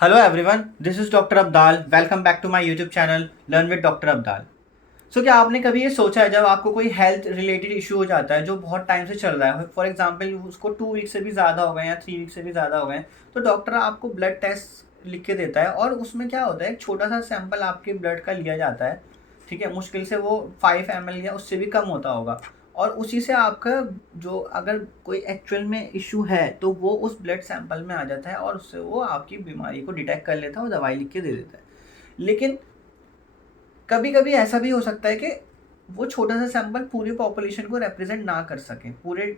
Hello everyone, this is doctor Abdal. Welcome back to my YouTube channel learn with doctor Abdal. क्या आपने कभी ये सोचा है, जब आपको कोई हेल्थ रिलेटेड इशू हो जाता है जो बहुत टाइम से चल रहा है, फॉर एग्जांपल उसको 2 वीक से भी ज़्यादा हो गए या 3 वीक से भी ज़्यादा हो गए, तो डॉक्टर आपको ब्लड टेस्ट लिख के देता है और उसमें क्या होता है, एक छोटा सा सैंपल आपके ब्लड का लिया जाता है। ठीक है, मुश्किल से वो 5 ml या उससे भी कम होता होगा। और उसी से आपका जो, अगर कोई एक्चुअल में इशू है तो वो उस ब्लड सैंपल में आ जाता है और उससे वो आपकी बीमारी को डिटेक्ट कर लेता है और दवाई लिख के दे देता है। लेकिन कभी कभी ऐसा भी हो सकता है कि वो छोटा सा सैंपल पूरी पॉपुलेशन को रिप्रेजेंट ना कर सके। पूरे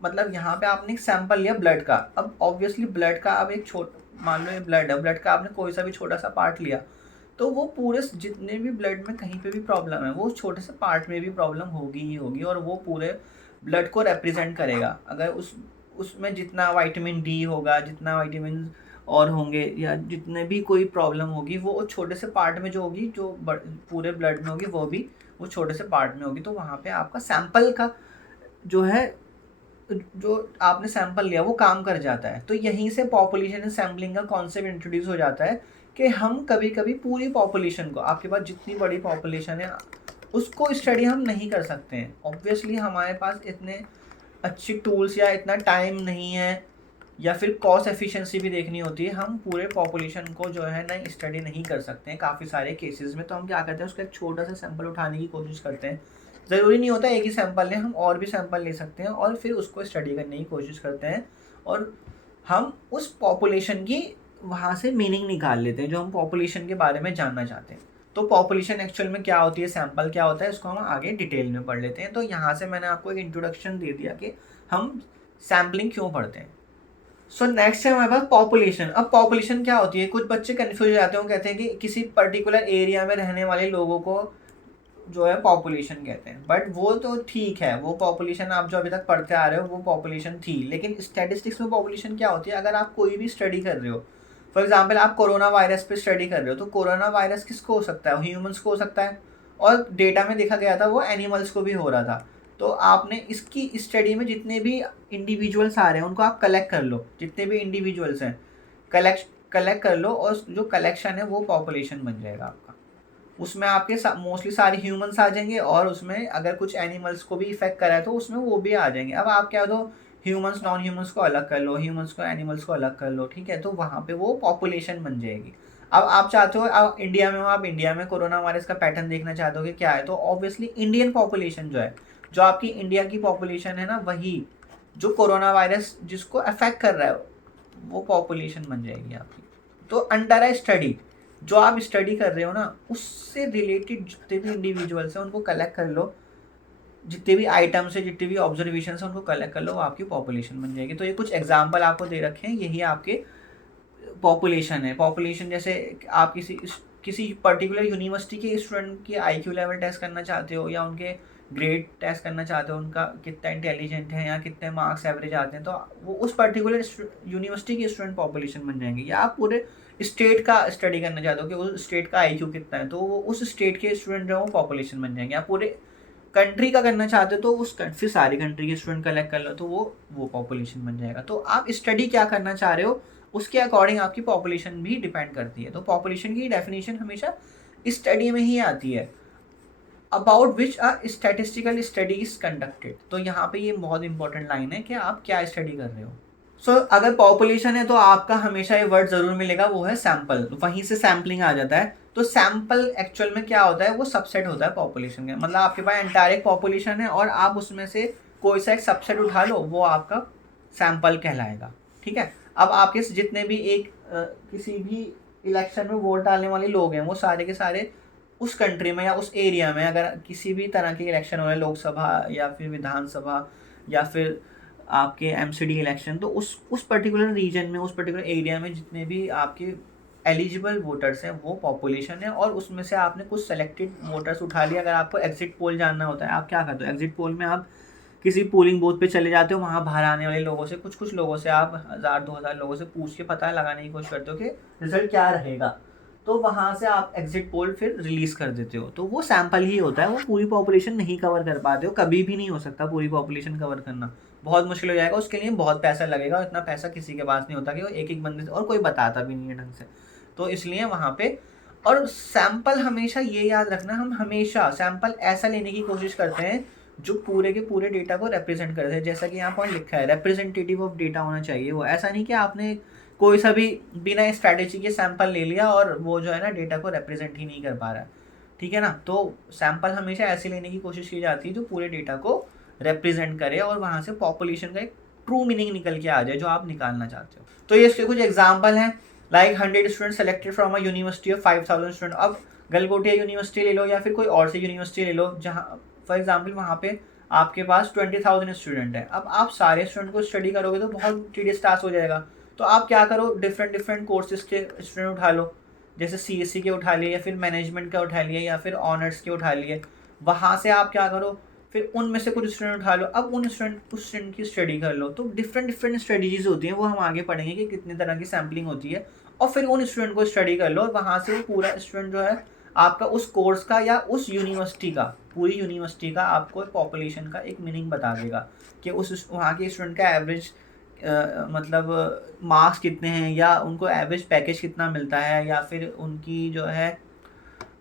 मतलब यहाँ पे आपने एक सैंपल लिया ब्लड का, अब ऑब्वियसली ब्लड का अब एक मान लो ये ब्लड है, ब्लड का आपने कोई सा भी छोटा सा पार्ट लिया, तो वो पूरे जितने भी ब्लड में कहीं पे भी प्रॉब्लम है वो उस छोटे से पार्ट में भी प्रॉब्लम होगी ही होगी, और वो पूरे ब्लड को रिप्रेजेंट करेगा। अगर उसमें जितना विटामिन डी होगा, जितना विटामिन और होंगे, या जितने भी कोई प्रॉब्लम होगी वो छोटे से पार्ट में जो होगी, जो पूरे ब्लड में होगी वो भी वो छोटे से पार्ट में होगी। तो वहाँ पे आपका सैंपल का जो है, जो आपने सैंपल लिया वो काम कर जाता है। तो यहीं से पॉपुलेशन सैम्पलिंग का कॉन्सेप्ट इंट्रोड्यूस हो जाता है कि हम कभी कभी पूरी पॉपुलेशन को, आपके पास जितनी बड़ी पॉपुलेशन है उसको स्टडी हम नहीं कर सकते हैं। ऑब्वियसली हमारे पास इतने अच्छी टूल्स या इतना टाइम नहीं है, या फिर कॉस्ट एफिशिएंसी भी देखनी होती है। हम पूरे पॉपुलेशन को जो है ना स्टडी नहीं कर सकते हैं काफ़ी सारे केसेस में। तो हम क्या करते हैं, उसका एक छोटा सा सैंपल उठाने की कोशिश करते हैं। ज़रूरी नहीं होता एक ही सैंपल लें, हम और भी सैंपल ले सकते हैं और फिर उसको स्टडी करने की कोशिश करते हैं। और हम उस पॉपुलेशन की वहाँ से मीनिंग निकाल लेते हैं जो हम पॉपुलेशन के बारे में जानना चाहते हैं। तो पॉपुलेशन एक्चुअल में क्या होती है, सैंपल क्या होता है, इसको हम आगे डिटेल में पढ़ लेते हैं। तो यहाँ से मैंने आपको एक इंट्रोडक्शन दे दिया कि हम सैम्पलिंग क्यों पढ़ते हैं। नेक्स्ट है हमारे पास पॉपुलेशन। अब पॉपुलेशन क्या होती है, कुछ बच्चे कंफ्यूज हो जाते हैं, वो कहते हैं कि किसी पर्टिकुलर एरिया में रहने वाले लोगों को जो है पॉपुलेशन कहते हैं। बट वो तो ठीक है, वो पॉपुलेशन आप जो अभी तक पढ़ते आ रहे हो वो पॉपुलेशन थी। लेकिन स्टैटिस्टिक्स में पॉपुलेशन क्या होती है, अगर आप कोई भी स्टडी कर रहे हो, फॉर एग्जाम्पल आप कोरोना वायरस पे स्टडी कर रहे हो, तो कोरोना वायरस किसको हो सकता है, ह्यूमंस को हो सकता है। और डेटा में देखा गया था वो एनिमल्स को भी हो रहा था। तो आपने इसकी स्टडी में जितने भी इंडिविजुअल्स आ रहे हैं उनको आप कलेक्ट कर लो, जितने भी इंडिविजुअल्स हैं कलेक्ट कर लो, और जो कलेक्शन है वो पॉपुलेशन बन जाएगा आपका। उसमें आपके मोस्टली सारे ह्यूमंस आ जाएंगे, और उसमें अगर कुछ एनिमल्स को भी इफेक्ट करा है तो उसमें वो भी आ जाएंगे। अब आप क्या दो, ह्यूमंस नॉन ह्यूमंस को अलग कर लो, ह्यूमंस को एनिमल्स को अलग कर लो, ठीक है, तो वहाँ पे वो पॉपुलेशन बन जाएगी। अब आप चाहते हो, आप इंडिया में हो, आप इंडिया में कोरोना वायरस का पैटर्न देखना चाहते हो कि क्या है, तो ऑब्वियसली इंडियन पॉपुलेशन जो है, जो आपकी इंडिया की पॉपुलेशन है ना, वही जो कोरोना वायरस जिसको अफेक्ट कर रहा है वो पॉपुलेशन बन जाएगी आपकी। तो अंडर अ स्टडी, जो आप स्टडी कर रहे हो ना, उससे रिलेटेड जितने भी इंडिविजुअल्स हैं उनको कलेक्ट कर लो, जितने भी आइटम्स है, जितने भी ऑब्जर्वेशन है उनको कलेक्ट कर लो, वो आपकी पॉपुलेशन बन जाएगी। तो ये कुछ एग्जाम्पल आपको दे रखे हैं, यही आपके पॉपुलेशन है। पॉपुलेशन जैसे आप किसी पर्टिकुलर यूनिवर्सिटी के स्टूडेंट की आईक्यू लेवल टेस्ट करना चाहते हो, या उनके ग्रेड टेस्ट करना चाहते हो, उनका कितना इंटेलिजेंट है या कितने मार्क्स एवरेज आते हैं, तो वो उस पर्टिकुलर यूनिवर्सिटी की स्टूडेंट पॉपुलेशन बन जाएंगे। या आप पूरे स्टेट का स्टडी करना चाहते हो कि उस स्टेट का आईक्यू कितना है, तो वो उस स्टेट के स्टूडेंट जो है वो पॉपुलेशन बन जाएंगे। आप पूरे कंट्री का करना चाहते हो तो उस फिर सारी कंट्री के स्टूडेंट कलेक्ट कर लो, तो वो पॉपुलेशन बन जाएगा। तो आप स्टडी क्या करना चाह रहे हो उसके अकॉर्डिंग आपकी पॉपुलेशन भी डिपेंड करती है। तो पॉपुलेशन की डेफिनेशन हमेशा स्टडी में ही आती है, about which a statistical study is conducted. तो यहाँ पे ये बहुत इंपॉर्टेंट लाइन है कि आप क्या स्टडी कर रहे हो। अगर पॉपुलेशन है तो आपका हमेशा ये वर्ड जरूर मिलेगा, वो है सैंपल। वहीं से सैम्पलिंग आ जाता है। तो सैंपल एक्चुअल में क्या होता है, वो सबसेट होता है पॉपुलेशन का। मतलब आपके पास एंटायर एक पॉपुलेशन है और आप उसमें से कोई सा एक सबसेट उठा लो, वो आपका सैंपल कहलाएगा। ठीक है, अब आपके जितने भी किसी भी इलेक्शन में वोट डालने वाले लोग हैं, वो सारे के सारे उस कंट्री में या उस एरिया में, अगर किसी भी तरह के इलेक्शन हो रहे हैं, लोकसभा या फिर विधानसभा या फिर आपके एमसीडी इलेक्शन, तो उस पर्टिकुलर रीजन में, उस पर्टिकुलर एरिया में जितने भी आपके एलिजिबल वोटर्स हैं वो पॉपुलेशन है। और उसमें से आपने कुछ सेलेक्टेड वोटर्स उठा लिया। अगर आपको एग्जिट पोल जानना होता है, आप क्या करते हो, एग्जिट पोल में आप किसी पोलिंग बूथ पे चले जाते हो, वहाँ बाहर आने वाले लोगों से, कुछ लोगों से आप 1000-2000 लोगों से पूछ के पता लगाने की कोशिश करते हो कि रिजल्ट क्या रहेगा। तो वहाँ से आप एग्जिट पोल फिर रिलीज कर देते हो। तो वो सैंपल ही होता है, वो पूरी पॉपुलेशन नहीं कवर कर पाते हो, कभी भी नहीं हो सकता पूरी पॉपुलेशन कवर करना, बहुत मुश्किल हो जाएगा, उसके लिए बहुत पैसा लगेगा, इतना पैसा किसी के पास नहीं होता कि वो एक एक बंदे से, और कोई बताता भी नहीं है ढंग से। तो इसलिए वहाँ पे, और सैंपल हमेशा ये याद रखना, हम हमेशा सैंपल ऐसा लेने की कोशिश करते हैं जो पूरे के पूरे डेटा को रिप्रेजेंट करते हैं। जैसा कि यहाँ पॉइंट लिखा है, रिप्रेजेंटेटिव ऑफ डेटा होना चाहिए। वो ऐसा नहीं कि आपने कोई सा भी बिना स्ट्रैटेजी के सैंपल ले लिया और वो जो है ना डेटा को रिप्रेजेंट ही नहीं कर पा रहा है, ठीक है ना। तो सैंपल हमेशा ऐसे लेने की कोशिश की जाती है जो पूरे डेटा को रिप्रेजेंट करे और वहाँ से पॉपुलेशन का एक ट्रू मीनिंग निकल के आ जाए जो आप निकालना चाहते हो। तो ये इसके कुछ एग्जाम्पल हैं, like 100 student selected from a university of 5000 student. अब गलगोटिया यूनिवर्सिटी ले लो या फिर कोई और सी यूनिवर्सिटी ले लो, जहाँ फॉर एग्जाम्पल वहाँ पे आपके पास 20,000 स्टूडेंट हैं। अब आप सारे स्टूडेंट को स्टडी करोगे तो बहुत टीडियस टास्क हो जाएगा। तो आप क्या करो, डिफरेंट डिफरेंट कोर्सेज के स्टूडेंट उठा लो, जैसे CSC के उठा लिए या फिर मैनेजमेंट का उठा लिए या फिर ऑनर्स के उठा लिए। वहाँ से आप क्या करो, फिर उनमें से कुछ स्टूडेंट उठा लो, अब उस स्टूडेंट की स्टडी कर लो। तो डिफरेंट डिफरेंट स्ट्रेटजीज होती हैं, वो हम आगे पढ़ेंगे कि कितने तरह की सैम्पलिंग होती है। और फिर उन स्टूडेंट को स्टडी कर लो, वहाँ से वो पूरा स्टूडेंट जो है आपका उस कोर्स का या उस यूनिवर्सिटी का, पूरी यूनिवर्सिटी का आपको पॉपुलेशन का एक मीनिंग बता देगा कि उस वहाँ के स्टूडेंट का एवरेज मतलब मार्क्स कितने हैं, या उनको एवरेज पैकेज कितना मिलता है, या फिर उनकी जो है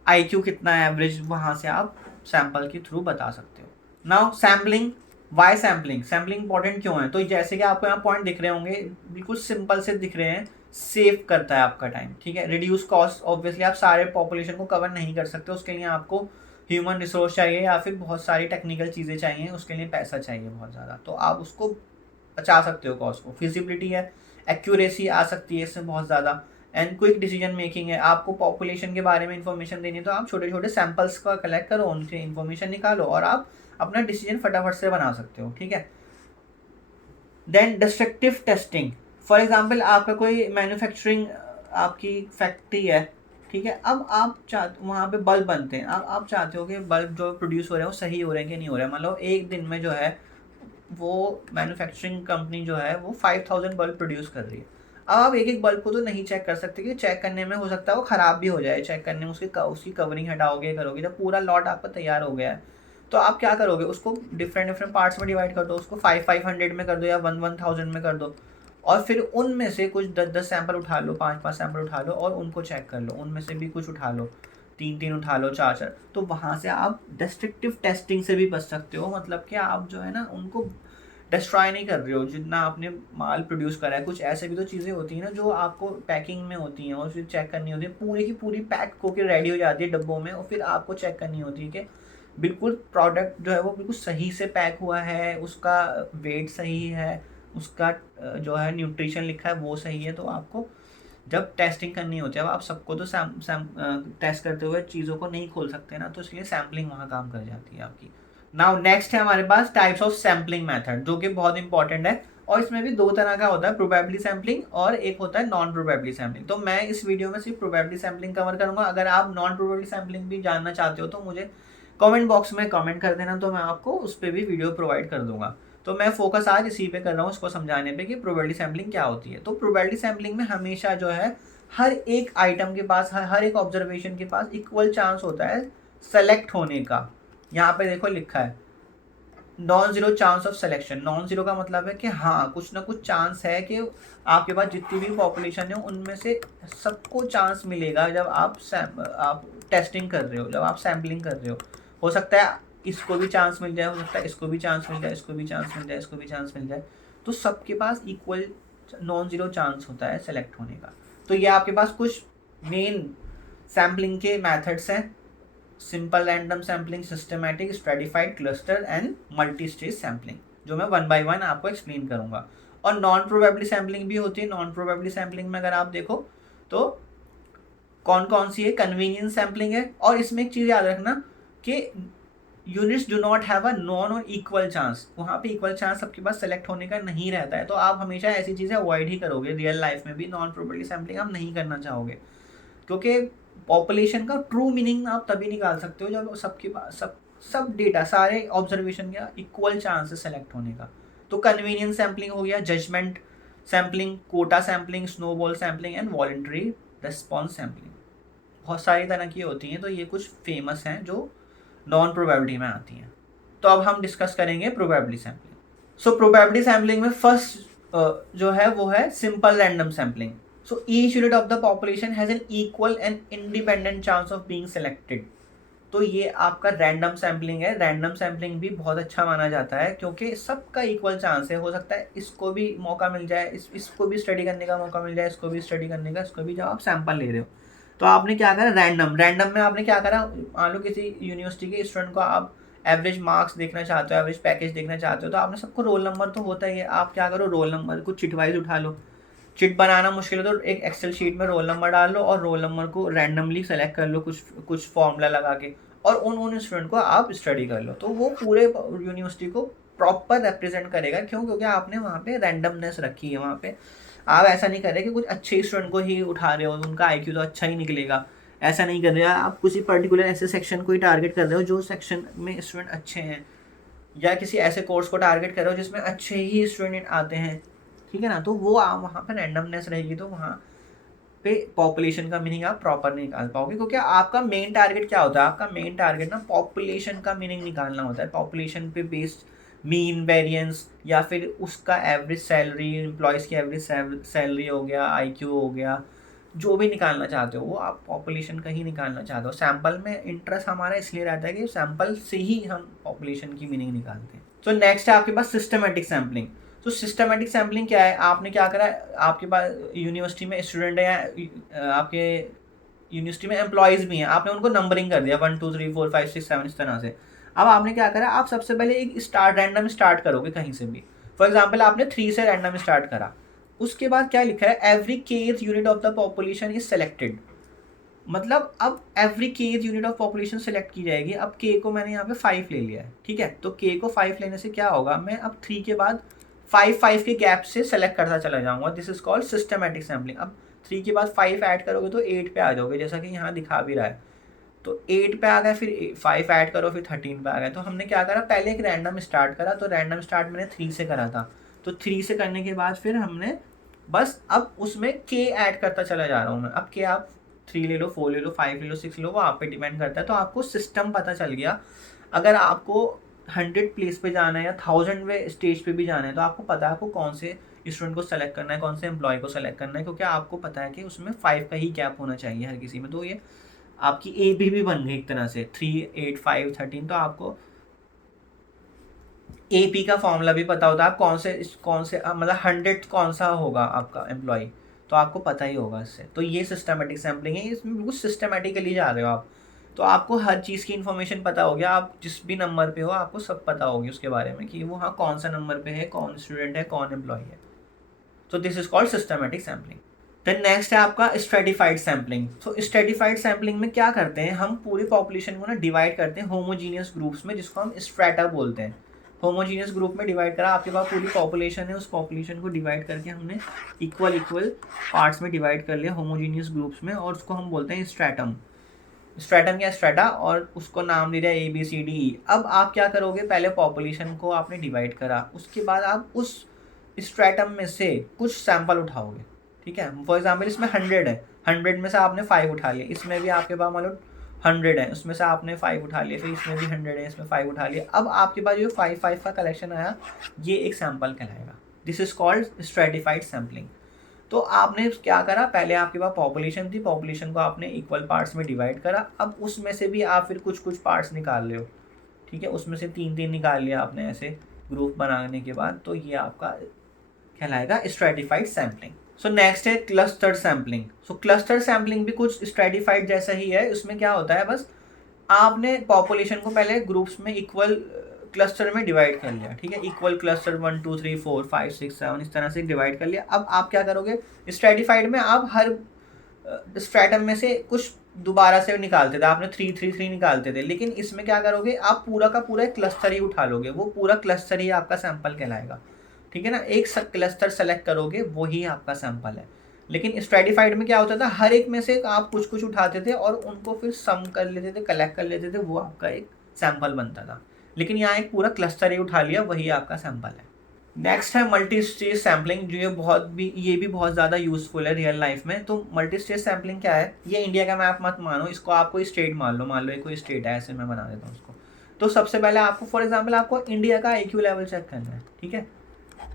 IQ कितना है एवरेज, वहाँ से आप सैंपल के थ्रू बता सकते हो। Now sampling, why sampling, sampling important क्यों है? तो जैसे कि आपको यहाँ पॉइंट दिख रहे होंगे, बिल्कुल सिंपल से दिख रहे हैं, सेव करता है आपका टाइम, ठीक है। रिड्यूस कॉस्ट, ऑब्वियसली आप सारे पॉपुलेशन को कवर नहीं कर सकते, उसके लिए आपको ह्यूमन रिसोर्स चाहिए या फिर बहुत सारी टेक्निकल चीज़ें चाहिए, उसके लिए पैसा चाहिए बहुत ज़्यादा। तो आप उसको बचा सकते हो कॉस्ट को। फिजिबिलिटी है, एक्यूरेसी आ सकती है इससे बहुत ज़्यादा, एंड क्विक डिसीजन मेकिंग है। आपको पॉपुलेशन के बारे में इंफॉर्मेशन देनी है तो आप छोटे छोटे सैंपल्स का कलेक्ट करो, उनसे इंफॉर्मेशन निकालो और आप अपना डिसीजन फटाफट से बना सकते हो, ठीक है। Then destructive testing, for example आपका कोई मैन्युफैक्चरिंग आपकी फैक्ट्री है, ठीक है। अब आप वहाँ पे बल्ब बनते हैं, अब आप चाहते हो कि बल्ब जो प्रोड्यूस हो रहे हैं वो सही हो रहे हैं कि नहीं हो रहे हैं। मतलब एक दिन में जो है वो मैन्युफैक्चरिंग कंपनी जो है वो 5000 बल्ब प्रोड्यूस कर रही है। अब आप एक एक बल्ब को तो नहीं चेक कर सकते, कि चेक करने में हो सकता है वो ख़राब भी हो जाए, चेक करने में उसकी कवरिंग हटाओगे करोगे, जब पूरा लॉट आपका तैयार हो गया है तो आप क्या करोगे, उसको डिफरेंट डिफरेंट पार्ट्स में डिवाइड कर दो, उसको 500 में कर दो या 1000 में कर दो, और फिर उनमें से कुछ 10 सैंपल उठा लो, 5 सैंपल उठा लो और उनको चेक कर लो, उनमें से भी कुछ उठा लो, 3 उठा लो, 4, तो वहाँ से आप डिस्ट्रक्टिव टेस्टिंग से भी बच सकते हो। मतलब कि आप जो है ना उनको डिस्ट्रॉय नहीं कर रहे हो जितना आपने माल प्रोड्यूस करा है। कुछ ऐसे भी तो चीज़ें होती हैं ना जो आपको पैकिंग में होती हैं और फिर चेक करनी होती है, पूरी की पूरी पैक होकर रेडी हो जाती है डब्बों में, और फिर आपको चेक करनी होती है कि बिल्कुल प्रोडक्ट जो है वो बिल्कुल सही से पैक हुआ है, उसका वेट सही है, उसका जो है न्यूट्रिशन लिखा है वो सही है। तो आपको जब टेस्टिंग करनी होती है, अब आप सबको तो टेस्ट करते हुए चीज़ों को नहीं खोल सकते ना, तो इसलिए सैम्पलिंग वहाँ काम कर जाती है आपकी। नाउ नेक्स्ट है हमारे पास टाइप्स ऑफ सैम्पलिंग मेथड, जो कि बहुत इंपॉर्टेंट है, और इसमें भी दो तरह का होता है, प्रोबेबिलिटी सैम्पलिंग और एक होता है नॉन प्रोबेबिलिटी सैम्पलिंग। तो मैं इस वीडियो में सिर्फ प्रोबेबिलिटी सैम्पलिंग कवर करूंगा। अगर आप नॉन प्रोबेबिलिटी सैम्पलिंग भी जानना चाहते हो तो मुझे कमेंट बॉक्स में कमेंट कर देना, तो मैं आपको उस पर भी वीडियो प्रोवाइड कर दूंगा। तो मैं फोकस आज इसी पे कर रहा हूँ, इसको समझाने पे कि प्रोबेबिलिटी सैम्पलिंग क्या होती है। तो प्रोबेबिलिटी सैम्पलिंग में हमेशा जो है हर एक आइटम के पास, हर एक ऑब्जर्वेशन के पास इक्वल चांस होता है सेलेक्ट होने का। यहाँ पे देखो लिखा है non zero chance of selection. Non zero का मतलब है कि हाँ कुछ ना कुछ चांस है कि आपके पास जितनी भी पॉपुलेशन है उनमें से सबको चांस मिलेगा जब आप टेस्टिंग कर रहे हो, जब आप सैम्पलिंग कर रहे हो सकता है इसको भी चांस मिल जाए, हो सकता है इसको भी चांस मिल जाए, इसको भी चांस मिल जाए, इसको भी चांस मिल जाए। तो सबके पास इक्वल नॉन जीरो चांस होता है सेलेक्ट होने का। तो ये आपके पास कुछ मेन सैम्पलिंग के मैथड्स हैं, simple random sampling, systematic, stratified, cluster and multi stage sampling, जो मैं 1 by 1 आपको एक्सप्लेन करूंगा। और नॉन प्रोबेबिलिटी सैम्पलिंग भी होती है। नॉन प्रोबेबिलिटी सैम्पलिंग में अगर आप देखो तो कौन कौन सी है, कन्वीनियंस सैम्पलिंग है, और इसमें एक चीज़ याद रखना कि units do not have a non और इक्वल चांस, वहाँ पे इक्वल चांस सबके पास सेलेक्ट होने का नहीं रहता है। तो आप हमेशा ऐसी चीज़ें अवॉइड ही करोगे, रियल लाइफ में भी नॉन प्रोबेबिलिटी सैम्पलिंग आप नहीं करना चाहोगे, क्योंकि पॉपुलेशन का ट्रू मीनिंग आप तभी निकाल सकते हो जब सबके पास सब डेटा, सारे ऑब्जर्वेशन का इक्वल चांस है सेलेक्ट होने का। तो कन्वीनियंस सैम्पलिंग हो गया, judgement sampling, quota sampling, snowball sampling and voluntary response sampling, बहुत सारी तरह की होती हैं। तो ये कुछ फेमस हैं जो नॉन प्रोबेबिलिटी में आती हैं। तो अब हम डिस्कस करेंगे probability sampling. So probability sampling में फर्स्ट जो है वो है simple random sampling. So each unit of the population has an equal and independent chance of being selected. तो ये आपका रैंडम सैम्पलिंग है. रैंडम सैम्पलिंग भी बहुत अच्छा माना जाता है क्योंकि सबका इक्वल चांस है. हो सकता है इसको भी मौका मिल जाए, इसको भी स्टडी करने का मौका मिल जाए, इसको भी स्टडी करने का, इसको भी, जब आप सैंपल ले रहे हो. तो आपने क्या करा, रैंडम में आपने क्या करा, मान लो किसी यूनिवर्सिटी के स्टूडेंट को आप एवरेज मार्क्स देखना चाहते हो, एवरेज पैकेज देखना चाहते हो, तो आपने सबको रोल नंबर तो होता ही है. आप क्या करो, रोल नंबर को चिट वाइज उठा लो. चिट बनाना मुश्किल है तो एक एक्सेल शीट में रोल नंबर डाल लो और रोल नंबर को रैंडमली सेलेक्ट कर लो कुछ फॉर्मूला लगा के, और उन स्टूडेंट को आप स्टडी कर लो. तो वो पूरे यूनिवर्सिटी को प्रॉपर रिप्रेजेंट करेगा. क्यों? क्योंकि आपने वहाँ पे रैंडमनेस रखी है. वहाँ पे आप ऐसा नहीं कर रहे कि कुछ अच्छे स्टूडेंट को ही उठा रहे हो, उनका आईक्यू तो अच्छा ही निकलेगा. ऐसा नहीं कर रहे हो आप, किसी पर्टिकुलर ऐसे सेक्शन को ही टारगेट कर रहे हो जो सेक्शन में स्टूडेंट अच्छे हैं, या किसी ऐसे कोर्स को टारगेट कर रहे हो जिसमें अच्छे ही स्टूडेंट आते हैं. ठीक है ना. तो वो आप वहाँ पर रैंडमनेस रहेगी तो वहाँ पे पॉपुलेशन का मीनिंग आप प्रॉपर नहीं निकाल पाओगे. क्योंकि आपका मेन टारगेट क्या होता है, आपका मेन टारगेट ना पॉपुलेशन का मीनिंग निकालना होता है. पॉपुलेशन पे बेस्ड मीन वेरिएंस, या फिर उसका एवरेज सैलरी, एम्प्लॉयज़ की एवरेज सैलरी हो गया, आईक्यू हो गया, जो भी निकालना चाहते हो वो आप पॉपुलेशन का ही निकालना चाहते हो. सैंपल में इंटरेस्ट हमारा इसलिए रहता है कि सैंपल से ही हम पॉपुलेशन की मीनिंग निकालते हैं. तो नेक्स्ट है आपके पास सिस्टमेटिक सैम्पलिंग. तो सिस्टमेटिक सैम्पलिंग क्या है, आपने क्या करा, आपके पास यूनिवर्सिटी में स्टूडेंट है या आपके यूनिवर्सिटी में एम्प्लॉयज़ भी हैं, आपने उनको नंबरिंग कर दिया 1 2 3 4 5 6 7 इस तरह से. अब आपने क्या करा, आप सबसे पहले एक रैंडम स्टार्ट करोगे कहीं से भी. फॉर एग्जाम्पल आपने 3 से रैंडम स्टार्ट करा. उसके बाद क्या लिखा है, every kth unit of the population is selected. मतलब अब every kth unit of population select की जाएगी. अब के को मैंने यहाँ पे 5 ले लिया है. ठीक है. तो के को 5 लेने से क्या होगा, मैं अब 3 के बाद 5 के गैप से सेलेक्ट करता चला जाऊंगा. This is called systematic sampling. अब 3 के बाद 5 ऐड करोगे तो 8 पे आ जाओगे, जैसा कि यहाँ दिखा भी रहा है. तो 8 पे आ गए, फिर 5 ऐड करो, फिर 13 पे आ गए. तो हमने क्या करा, पहले एक रैंडम स्टार्ट करा. तो रैंडम स्टार्ट मैंने 3 से करा था. तो 3 से करने के बाद फिर हमने बस अब उसमें के ऐड करता चला जा रहा हूँ मैं. अब के आप 3 ले लो, 4 ले लो, 5 ले लो, 6 ले लो, वो आप पे डिपेंड करता है. तो आपको सिस्टम पता चल गया. अगर आपको 100 प्लेस पे जाना है या 1000वें स्टेज पे भी जाना है तो आपको पता है आपको कौन से स्टूडेंट को सेलेक्ट करना है, कौन से एम्प्लॉय को सेलेक्ट करना है, क्योंकि आपको पता है कि उसमें 5 का ही गैप होना चाहिए हर किसी में. तो ये आपकी ए भी बन गई एक तरह से, 3 8 5 13. तो आपको ए पी का फॉर्मूला भी पता होता है, आप कौन से मतलब 100 कौन सा होगा आपका एम्प्लॉय, तो आपको पता ही होगा इससे. तो ये सिस्टमेटिक सैम्पलिंग है. इसमें बिल्कुल सिस्टमेटिकली जा रहे हो आप. तो आपको हर चीज़ की इन्फॉर्मेशन पता हो गया. आप जिस भी नंबर पे हो आपको सब पता होगी उसके बारे में कि वो हाँ कौन सा नंबर पे है, कौन स्टूडेंट है, कौन एम्प्लॉय है. तो this is called systematic sampling. Then next है आपका stratified sampling. So stratified sampling में क्या करते हैं, हम पूरी पॉपुलेशन को ना डिवाइड करते हैं होमोजीनियस ग्रुप्स में, जिसको हम स्ट्रेटा बोलते हैं. होमोजीनियस ग्रुप में डिवाइड करा, आपके पास पूरी पॉपुलेशन है, उस पॉपुलेशन को डिवाइड करके हमने इक्वल पार्ट्स में डिवाइड कर लिया होमोजीनियस ग्रुप्स में, और उसको हम बोलते हैं स्ट्रेटम या स्ट्रेटा, और उसको नाम दे दिया ABCDE. अब आप क्या करोगे, पहले पॉपुलेशन को आपने डिवाइड करा, उसके बाद आप उस स्ट्रेटम में से कुछ सैंपल उठाओगे. ठीक है. फॉर एग्जाम्पल इसमें 100 है, 100 में से आपने 5 उठा लिया. इसमें भी आपके पास मान लो 100 है, उसमें से आपने 5 उठा लिए, फिर इसमें भी 100 है, इसमें 5 उठा लिए. अब आपके पास जो 5 का कलेक्शन आया, ये एक सैंपल कहलाएगा. This is called stratified sampling. तो आपने क्या करा, पहले आपके पास पॉपुलेशन थी, पॉपुलेशन को आपने इक्वल पार्ट्स में डिवाइड करा. अब उसमें से भी आप फिर कुछ पार्ट्स निकाल रहे हो. ठीक है. उसमें से 3 निकाल लिया आपने ऐसे ग्रुप बनाने के बाद. तो ये आपका कहलाएगा स्ट्रेटिफाइड सैम्पलिंग. सो नेक्स्ट है क्लस्टर सैम्पलिंग. सो क्लस्टर सैम्पलिंग भी कुछ स्ट्रेटिफाइड जैसा ही है. उसमें क्या होता है, बस आपने पॉपुलेशन को पहले ग्रुप्स में इक्वल क्लस्टर में डिवाइड कर लिया. ठीक है. इक्वल क्लस्टर 1 2 3 4 5 6 7 इस तरह से डिवाइड कर लिया. अब आप क्या करोगे, स्ट्रेटिफाइड में आप हर स्ट्रेटम में से कुछ दोबारा से निकालते थे, आपने 3 3 3 निकालते थे. लेकिन इसमें क्या करोगे, आप पूरा का पूरा एक क्लस्टर ही उठा लोगे. वो पूरा क्लस्टर ही आपका सैंपल कहलाएगा. ठीक है ना. एक क्लस्टर सेलेक्ट करोगे, वो ही आपका सैंपल है. लेकिन स्ट्रेटिफाइड में क्या होता था, हर एक में से आप कुछ उठाते थे और उनको फिर सम कर लेते थे, कलेक्ट कर लेते थे, वो आपका एक सैंपल बनता था. लेकिन यहाँ एक पूरा क्लस्टर ही उठा लिया, वही आपका सैंपल है. नेक्स्ट है मल्टी स्टेज सैम्पलिंग, जो ये भी बहुत ज़्यादा यूजफुल है रियल लाइफ में. तो मल्टी स्टेज सैम्पलिंग क्या है, ये इंडिया का मैप मत मानो, इसको आप कोई स्टेट मान लो ये कोई स्टेट है, ऐसे मैं बना देता हूँ उसको. तो सबसे पहले आपको फॉर एग्जांपल आपको इंडिया का IQ लेवल चेक करना है, ठीक है,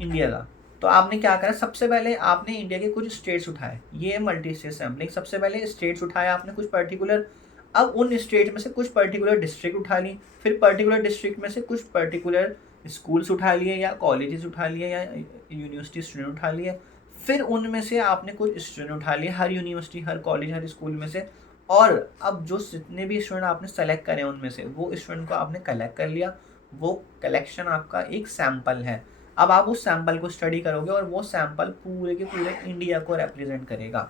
इंडिया का। तो आपने क्या करा, सबसे पहले आपने इंडिया के कुछ स्टेट्स उठाए, ये मल्टी स्टेट सैम्पलिंग। सबसे पहले स्टेट्स उठाए आपने कुछ पर्टिकुलर, अब उन स्टेट में से कुछ पर्टिकुलर डिस्ट्रिक्ट उठा ली, फिर पर्टिकुलर डिस्ट्रिक्ट में से कुछ पर्टिकुलर स्कूल्स उठा लिए या कॉलेजेस उठा लिए या यूनिवर्सिटी स्टूडेंट उठा लिए, फिर उनमें से आपने कुछ स्टूडेंट उठा लिए, हर यूनिवर्सिटी, हर कॉलेज, हर स्कूल में से। और अब जो जितने भी स्टूडेंट आपने सेलेक्ट करे उनमें से वो स्टूडेंट को आपने कलेक्ट कर लिया, वो कलेक्शन आपका एक सैंपल है। अब आप उस सैंपल को स्टडी करोगे और वो सैंपल पूरे के पूरे इंडिया को रिप्रेजेंट करेगा,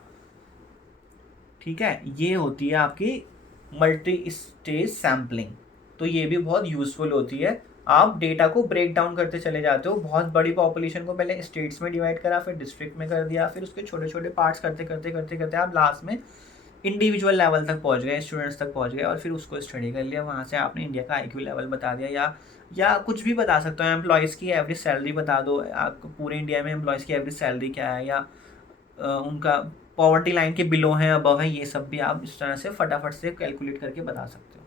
ठीक है। ये होती है आपकी मल्टी स्टेज सैम्पलिंग। तो ये भी बहुत यूजफुल होती है। आप डेटा को ब्रेक डाउन करते चले जाते हो, बहुत बड़ी पॉपुलेशन को पहले स्टेट्स में डिवाइड करा, फिर डिस्ट्रिक्ट में कर दिया, फिर उसके छोटे छोटे पार्ट्स करते करते करते करते आप लास्ट में इंडिविजुअल लेवल तक पहुंच गए, स्टूडेंट्स तक पहुंच गए, और फिर उसको स्टडी कर लिया। वहाँ से आपने इंडिया का IQ लेवल बता दिया, या कुछ भी बता सकते हो, एम्प्लॉयज़ की एवरेज सैलरी बता दो, आपको पूरे इंडिया में एम्प्लॉयज़ की एवरेज सैलरी क्या है, या उनका पॉवर्टी लाइन के बिलो हैं, अबव है, ये सब भी आप इस तरह से फटाफट से कैलकुलेट करके बता सकते हो।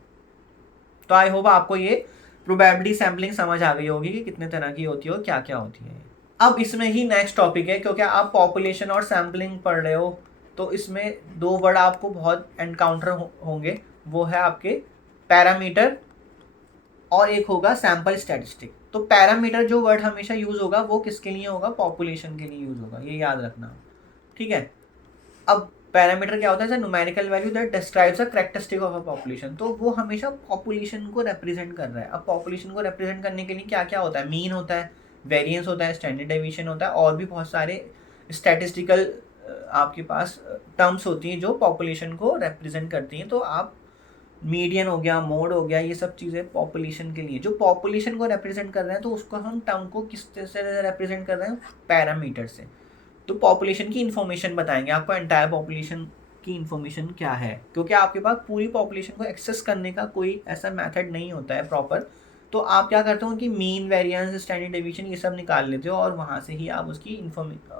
तो आई होप आपको ये प्रोबेबिलिटी सैम्पलिंग समझ आ गई होगी कि कितने तरह की होती है और क्या क्या होती है। अब इसमें ही नेक्स्ट टॉपिक है, क्योंकि आप पॉपुलेशन और सैम्पलिंग पढ़ रहे हो, तो इसमें दो वर्ड आपको बहुत एनकाउंटर होंगे, वो है आपके पैरामीटर और एक होगा सैम्पल स्टैटिस्टिक। तो पैरामीटर जो वर्ड हमेशा यूज होगा वो किसके लिए होगा, पॉपुलेशन के लिए यूज होगा, ये याद रखना, ठीक है। अब पैरामीटर क्या होता है, numerical value that describes a characteristic of a population, तो वो हमेशा पॉपुलेशन को रिप्रेजेंट कर रहा है। अब पॉपुलेशन को रिप्रेजेंट करने के लिए क्या क्या होता है, मीन होता है, वेरिएंस होता है, स्टैंडर्ड डेविएशन होता है, और भी बहुत सारे स्टैटिस्टिकल आपके पास टर्म्स होती हैं जो पॉपुलेशन को रिप्रेजेंट करती हैं। तो आप मीडियन हो गया, मोड हो गया, ये सब चीज़ें पॉपुलेशन के लिए, जो पॉपुलेशन को रिप्रेजेंट कर रहे हैं, तो उसको हम टर्म को किस तरह से रिप्रेजेंट कर रहे हैं, पैरामीटर से। तो पॉपुलेशन की इन्फॉर्मेशन बताएंगे आपको, एंटायर पॉपुलेशन की इन्फॉर्मेशन क्या है, क्योंकि आपके पास पूरी पॉपुलेशन को एक्सेस करने का कोई ऐसा मेथड नहीं होता है प्रॉपर। तो आप क्या करते हो, उनकी मीन, वेरिएंस, स्टैंडर्ड डेविएशन ये सब निकाल लेते हो, और वहाँ से ही आप उसकी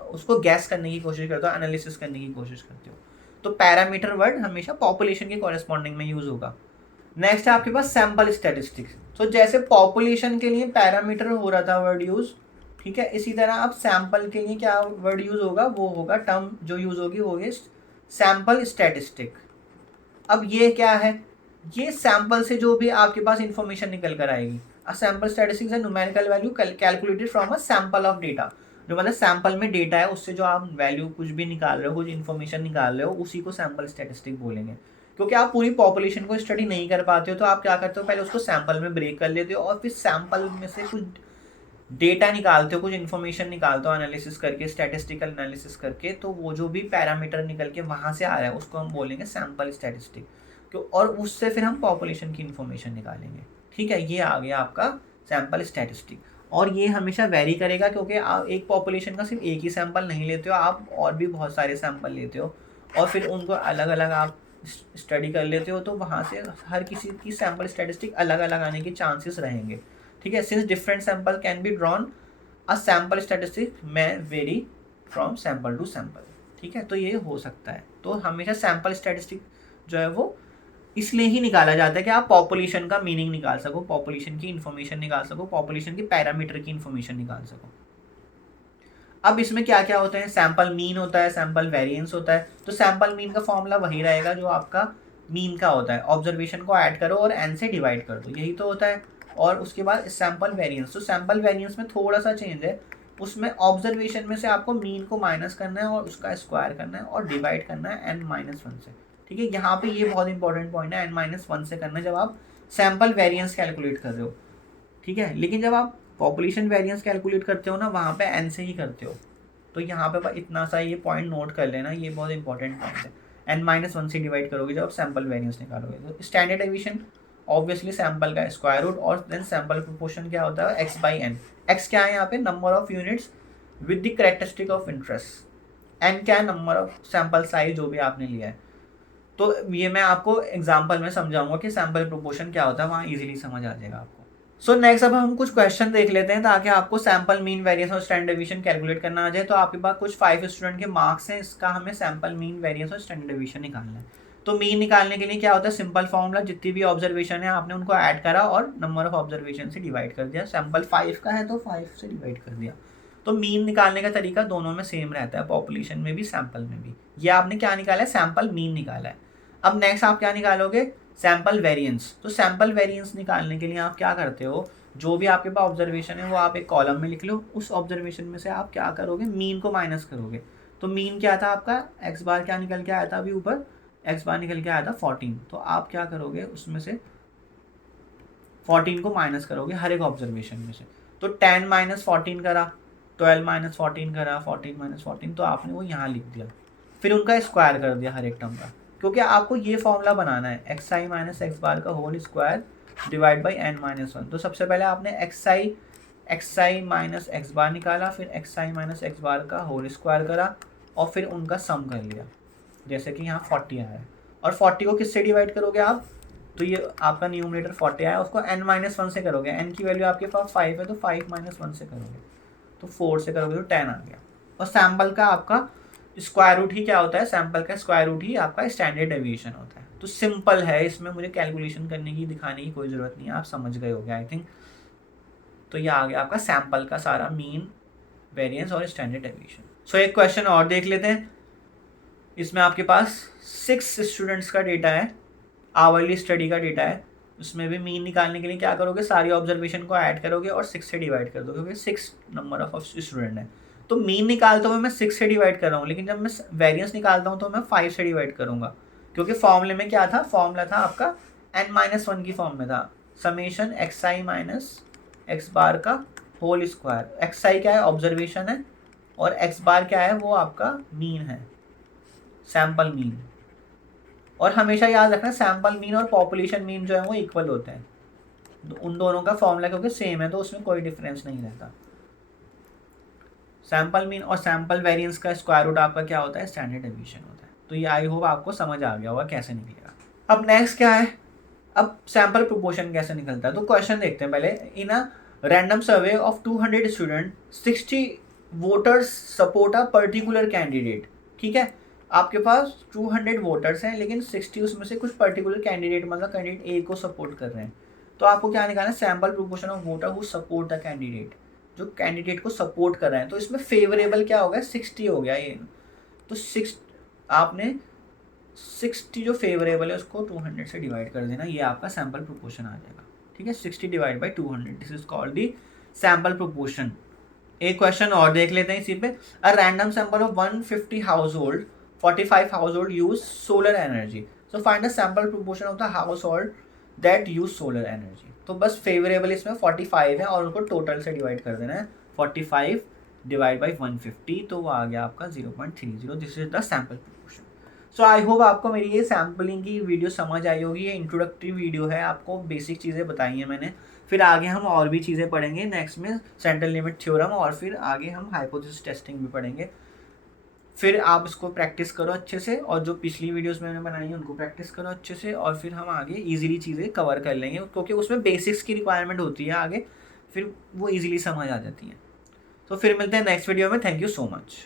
उसको गैस करने की कोशिश करते हो, एनालिसिस करने की कोशिश करते हो। तो पैरामीटर वर्ड हमेशा पॉपुलेशन के कॉरेस्पॉन्डिंग में यूज होगा। नेक्स्ट है आपके पास सैंपल स्टैटिस्टिक्स। तो जैसे पॉपुलेशन के लिए पैरामीटर हो रहा था वर्ड यूज, ठीक है, इसी तरह अब सैंपल के लिए क्या वर्ड यूज होगा, वो होगा, टर्म जो यूज होगी वो होगी सैंपल स्टैटिस्टिक। अब ये क्या है, ये सैंपल से जो भी आपके पास इंफॉर्मेशन निकल कर आएगी। अ सैंपल स्टैटिस्टिक्स है numerical value calculated from a sample of data, जो मतलब सैंपल में डेटा है उससे जो आप वैल्यू कुछ भी निकाल रहे हो, कुछ इन्फॉर्मेशन निकाल रहे हो, उसी को सैंपल स्टैटिस्टिक बोलेंगे। क्योंकि आप पूरी पॉपुलेशन को स्टडी नहीं कर पाते हो, तो आप क्या करते हो, पहले उसको सैंपल में ब्रेक कर लेते हो, और फिर सैंपल में से कुछ डेटा निकालते हो, कुछ इन्फॉर्मेशन निकालते हो एनालिसिस करके, स्टैटिस्टिकल एनालिसिस करके। तो वो जो भी पैरामीटर निकल के वहाँ से आ रहा है उसको हम बोलेंगे सैंपल स्टैटिस्टिक, और उससे फिर हम पॉपुलेशन की इन्फॉर्मेशन निकालेंगे, ठीक है। ये आ गया आपका सैंपल स्टैटिस्टिक, और ये हमेशा वेरी करेगा, क्योंकि आप एक पॉपुलेशन का सिर्फ एक ही सैंपल नहीं लेते हो, आप और भी बहुत सारे सैंपल लेते हो, और फिर उनको अलग अलग आप स्टडी कर लेते हो। तो वहाँ से हर किसी की सैंपल स्टैटिस्टिक अलग अलग आने के चांसेस रहेंगे, ठीक है। Since different sample can be drawn, a sample statistic में vary from sample to sample, ठीक है। तो ये हो सकता है। तो हमेशा सैंपल स्टैटिस्टिक जो है वो इसलिए ही निकाला जाता है कि आप पॉपुलेशन का मीनिंग निकाल सको, पॉपुलेशन की इन्फॉर्मेशन निकाल सको, पॉपुलेशन के पैरामीटर की इन्फॉर्मेशन निकाल सको। अब इसमें क्या क्या होते हैं, सैंपल मीन होता है, सैंपल वेरिएंस होता है। तो सैंपल मीन का फॉर्मूला वही रहेगा जो आपका मीन का होता है, ऑब्जर्वेशन को ऐड करो और एन से डिवाइड कर दो, यही तो होता है। और उसके बाद सैंपल वेरिएंस, तो सैंपल वेरिएंस में थोड़ा सा चेंज है, उसमें ऑब्जर्वेशन में से आपको मीन को माइनस करना है और उसका स्क्वायर करना है और डिवाइड करना है n-1 से, ठीक है। यहाँ पे ये बहुत इंपॉर्टेंट पॉइंट है, n-1 से करना है जब आप सैंपल वेरिएंस कैलकुलेट कर रहे हो, ठीक है। लेकिन जब आप पॉपुलेशन वेरिएंस कैलकुलेट करते हो ना, वहाँ पे n से ही करते हो। तो यहाँ पे इतना सा ये पॉइंट नोट कर लेना, ये बहुत इंपॉर्टेंट पॉइंट है। n-1 से डिवाइड करोगे जब आप सैंपल वेरिएंस निकालोगे। तो स्टैंडर्ड डेविएशन ऑब्वियसली सैंपल का स्क्वायर रूट, और देन सैंपल प्रोपोर्शन क्या होता है, x/n। x क्या है यहाँ पे, number of units with the characteristic of interest, n क्या है, नंबर ऑफ सैंपल साइज जो भी आपने लिया है। तो ये मैं आपको एग्जांपल में समझाऊंगा कि सैंपल प्रोपोर्शन क्या होता है, वहाँ इजीली समझ आ जाएगा आपको। सो नेक्स्ट अब हम कुछ क्वेश्चन देख लेते हैं ताकि आपको सैंपल मीन, वेरिएंस और स्टैंडर्ड डेविएशन कैलकुलेट करना आ जाए। तो आपके पास कुछ 5 स्टूडेंट के मार्क्स हैं, इसका हमें सैंपल मीन, वेरिएंस और स्टैंडर्ड डेविएशन निकालना है। तो मीन निकालने के लिए क्या होता है, सिंपल फॉर्मूला, जितनी भी ऑब्जर्वेशन है आपने उनको ऐड करा और नंबर ऑफ ऑब्जर्वेशन से डिवाइड कर दिया। सैंपल 5 का है तो 5 से डिवाइड कर दिया। तो मीन निकालने का तरीका दोनों में सेम रहता है, पॉपुलेशन में भी सैंपल में भी। ये आपने क्या निकाला है, सैंपल मीन निकाला है। अब नेक्स्ट आप क्या निकालोगे, सैंपल वेरिएंस। तो सैंपल वेरिएंस निकालने के लिए आप क्या करते हो, जो भी आपके पास ऑब्जर्वेशन है वो आप एक कॉलम में लिख लो, उस ऑब्जर्वेशन में से आप क्या करोगे, मीन को माइनस करोगे। तो मीन क्या था आपका, एक्स बार क्या निकल के आया था अभी ऊपर, एक्स बार निकल के आया था 14। तो आप क्या करोगे, उसमें से 14 को माइनस करोगे हर एक ऑब्जर्वेशन में से। तो 10 माइनस 14 करा, 12 माइनस 14 करा, 14 माइनस 14, तो आपने वो यहाँ लिख दिया। फिर उनका स्क्वायर कर दिया हर एक टर्म का, क्योंकि आपको ये फॉर्मूला बनाना है, X I minus X bar का whole square divide by N minus 1। तो सबसे पहले आपने X I minus X bar निकाला, फिर X I minus X bar का होल स्क्वायर करा और फिर उनका सम कर लिया, जैसे कि यहाँ 40 आया है। और 40 को किससे डिवाइड करोगे आप, तो ये आपका न्यूमरेटर 40 आया, उसको n माइनस 1 से करोगे, n की वैल्यू आपके पास 5 है तो 5 माइनस 1 से करोगे तो 4 से करोगे तो 10 आ गया। और सैम्पल का आपका स्क्वायर रूट ही क्या होता है, सैम्पल का स्क्वायर रूट ही आपका स्टैंडर्ड डेविएशन होता है। तो सिंपल है, इसमें मुझे कैलकुलेशन करने की, दिखाने की कोई ज़रूरत नहीं है, आप समझ गए होगे आई थिंक। तो ये आ गया आपका सैम्पल का सारा मीन, वेरिएंस और स्टैंडर्ड डेविएशन। सो एक क्वेश्चन और देख लेते हैं। इसमें आपके पास 6 स्टूडेंट्स का डेटा है, आवरली स्टडी का डेटा है। उसमें भी मीन निकालने के लिए क्या करोगे, सारी ऑब्जर्वेशन को ऐड करोगे और 6 से डिवाइड कर दोगे, क्योंकि 6 नंबर ऑफ स्टूडेंट है। तो मीन निकालते हुए मैं 6 से डिवाइड कर रहा हूँ, लेकिन जब मैं वेरिएंस निकालता हूँ तो मैं 5 से डिवाइड करूँगा, क्योंकि फॉर्मूले में क्या था, फॉर्मूला था आपका n-1 की फॉर्म में था, summation x I minus X bar का होल स्क्वायर। एक्स आई क्या है, ऑब्जर्वेशन है, और एक्स बार क्या है, वो आपका मीन है, सैम्पल मीन। और हमेशा याद रखना, सैम्पल मीन और पॉपुलेशन मीन जो है वो इक्वल होते हैं, उन दोनों का फॉर्मूला क्योंकि सेम है तो उसमें कोई डिफरेंस नहीं रहता। सैम्पल मीन और सैम्पल वेरिएंस का स्क्वायर रूट आपका क्या होता है, स्टैंडर्ड डेविएशन होता है। तो ये आई होप आपको समझ आ गया होगा कैसे निकलेगा। अब नेक्स्ट क्या है, अब सैम्पल प्रोपोर्शन कैसे निकलता है। तो क्वेश्चन देखते हैं पहले। In a random survey of 200 student, 60 voters support a particular candidate. ठीक है, आपके पास 200 वोटर्स हैं, लेकिन 60 उसमें से कुछ पर्टिकुलर कैंडिडेट, मतलब कैंडिडेट ए को सपोर्ट कर रहे हैं। तो आपको क्या निकालना है, sample proportion of voter who support the candidate, जो कैंडिडेट को सपोर्ट कर रहे हैं। तो इसमें फेवरेबल क्या हो गया, 60 हो गया ये। तो 6 आपने 60 जो फेवरेबल है उसको 200 से डिवाइड कर देना, ये आपका सैम्पल प्रोपोर्शन आ जाएगा। ठीक है, 60 divide by 200, this is called the sample proportion. एक क्वेश्चन और देख लेते हैं इसी पे। A random sample of 150 house hold, 45 house hold use solar energy, so find the sample proportion of the house hold that use solar energy. तो बस favourable इसमें 45 है और उनको टोटल से डिवाइड कर देना है, 45 डिवाइड बाई 150, तो वो आ गया आपका 0.30। This is the sample proportion. So I hope आपको मेरी ये सैम्पलिंग की वीडियो समझ आई होगी। ये इंट्रोडक्टरी वीडियो है, आपको बेसिक चीज़ें बताई हैं मैंने। फिर आगे हम और भी चीज़ें पढ़ेंगे नेक्स्ट में, सेंट्रल लिमिट थ्योरम, और फिर आगे हम हाइपोथेसिस टेस्टिंग भी पढ़ेंगे। फिर आप इसको प्रैक्टिस करो अच्छे से, और जो पिछली वीडियोस मैंने बनाई है उनको प्रैक्टिस करो अच्छे से, और फिर हम आगे इजीली चीज़ें कवर कर लेंगे, क्योंकि उसमें बेसिक्स की रिक्वायरमेंट होती है आगे, फिर वो इजीली समझ आ जाती हैं। तो फिर मिलते हैं नेक्स्ट वीडियो में। Thank you so much.